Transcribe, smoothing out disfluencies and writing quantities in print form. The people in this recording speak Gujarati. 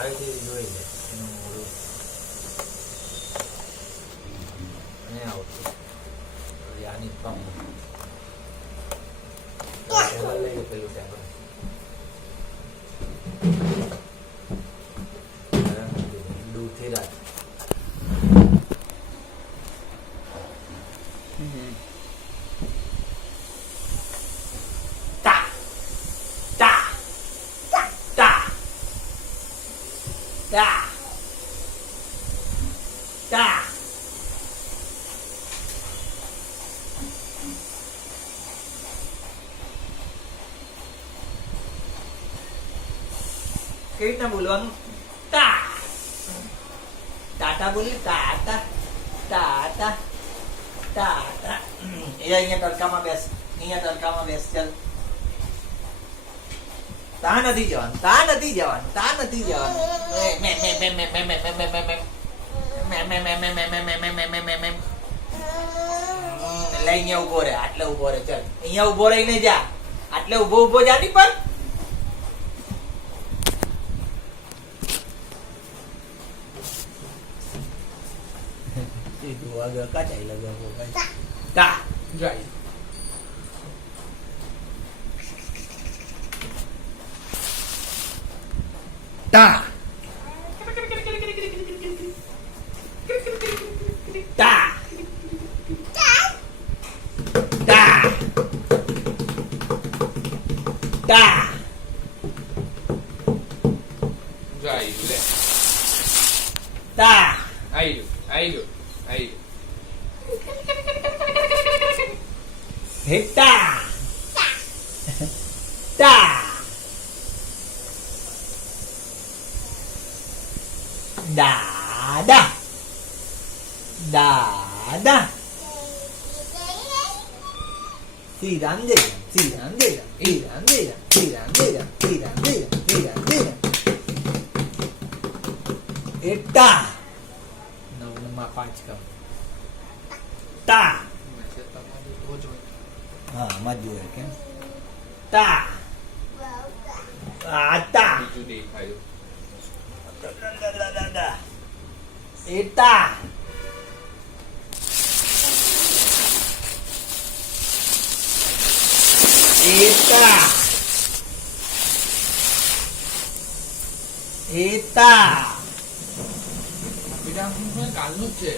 આવે છે જોઈ લે એનું મોડું નહીં આવતું આની પંપ લઈ પેલું ટેબલ દૂરથી રાખ Da. Da. Cái રીતના બોલવાનું ટા ટાટા બોલી ટાટા ટાટા ટાટા એ અહીંયા તડકામાં બેસ ચાલ તા નથી જવાનું એટલે અહીંયા ઉભો રહે આટલે ઉભો રહે ચાલ અહીંયા ઉભો રહીને જા આટલે ઉભો જાની પણ સીધું આગળ કાચાઈ લગાવો ભાઈ તા જાય Ta. Ta. Ta. Ta. જાય લે Ta. આઈ Hita. Ta. Dada. Dada. Tirandera. Eta. Nama 5 kamu. Ta. હા મજુ હે કેમ તા આતા બીજું દેખાયું એતા એતા એતા કાલનું જ છે